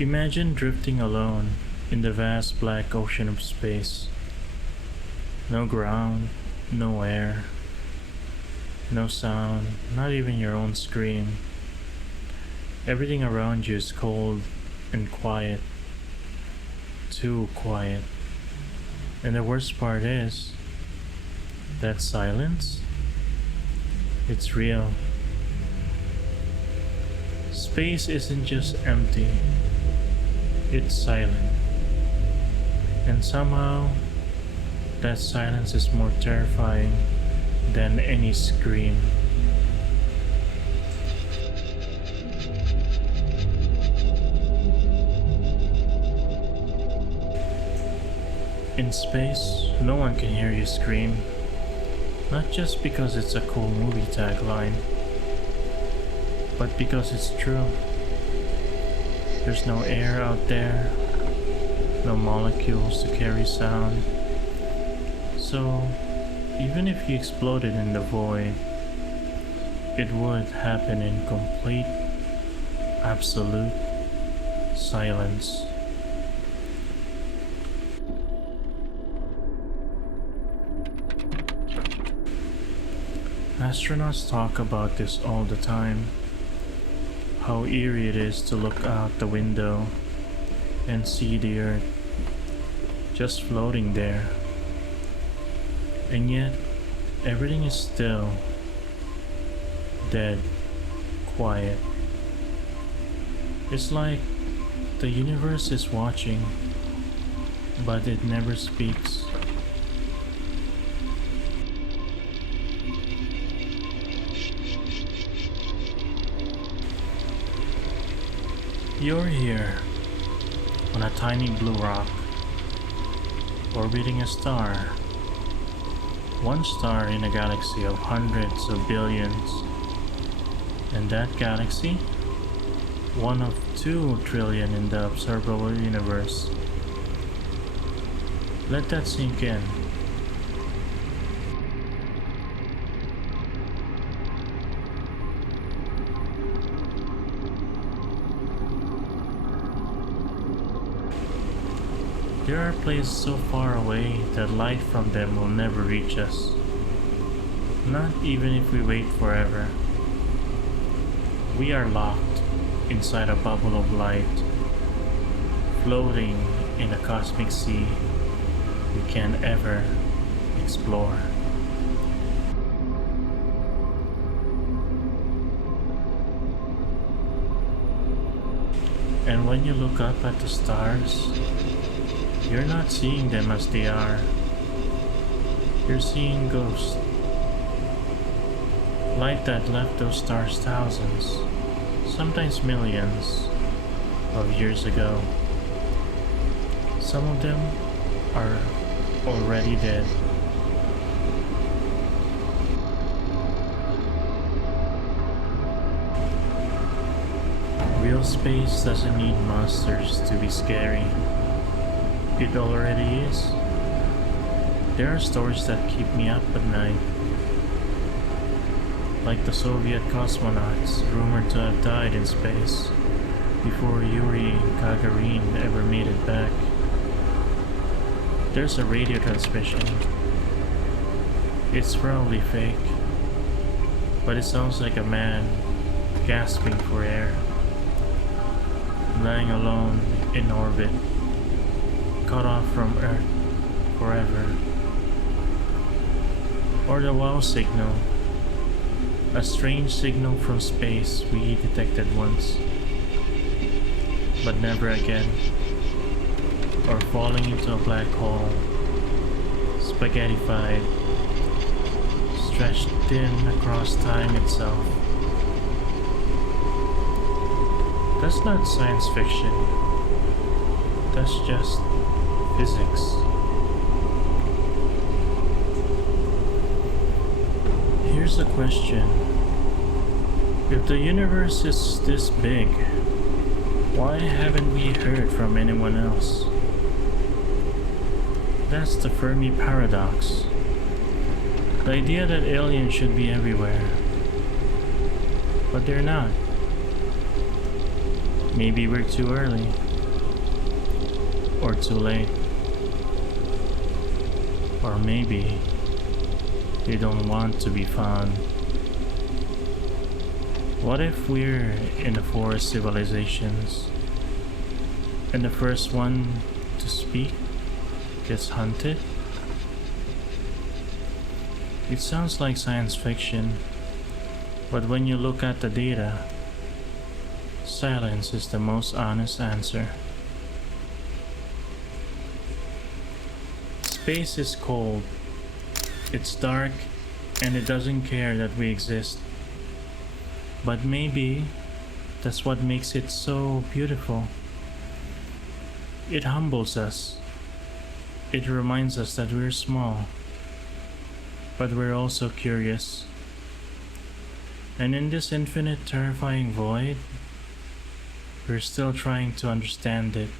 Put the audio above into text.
Imagine drifting alone in the vast black ocean of space. No ground, no air, no sound, not even your own scream. Everything around you is cold and quiet. Too quiet. And the worst part is, that silence, it's real. Space isn't just empty, it's silent. And somehow, that silence is more terrifying than any scream. In space, no one can hear you scream. Not just because it's a cool movie tagline, but because it's true. There's no air out there, no molecules to carry sound. So, even if you exploded in the void, it would happen in complete, absolute silence. Astronauts talk about this all the time. How eerie it is to look out the window and see the Earth just floating there. And yet, everything is still, dead, quiet. It's like the universe is watching, but it never speaks. You're here, on a tiny blue rock, orbiting a star. One star in a galaxy of hundreds of billions. And that galaxy? One of 2 trillion in the observable universe. Let that sink in. There are places so far away that light from them will never reach us. Not even if we wait forever. We are locked inside a bubble of light, floating in a cosmic sea we can't ever explore. And when you look up at the stars, you're not seeing them as they are. You're seeing ghosts. Light that left those stars thousands, sometimes millions, of years ago. Some of them are already dead. Real space doesn't need monsters to be scary. It already is. There are stories that keep me up at night. Like the Soviet cosmonauts rumored to have died in space before Yuri Gagarin ever made it back. There's a radio transmission. It's probably fake, but it sounds like a man gasping for air, lying alone in orbit, cut off from Earth forever. Or the WOW signal, a strange signal from space we detected once, but never again. Or falling into a black hole, spaghettified, stretched thin across time itself. That's not science fiction. That's just physics. Here's a question. If the universe is this big, why haven't we heard from anyone else? That's the Fermi paradox. The idea that aliens should be everywhere. But they're not. Maybe we're too early. or too late. Or maybe they don't want to be found. What if we're in the forest civilizations and the first one to speak gets hunted? It sounds like science fiction, but when you look at the data, silence is the most honest answer. Space is cold, it's dark, and it doesn't care that we exist. But maybe that's what makes it so beautiful. It humbles us. It reminds us that we're small, but we're also curious. And in this infinite, terrifying void, we're still trying to understand it.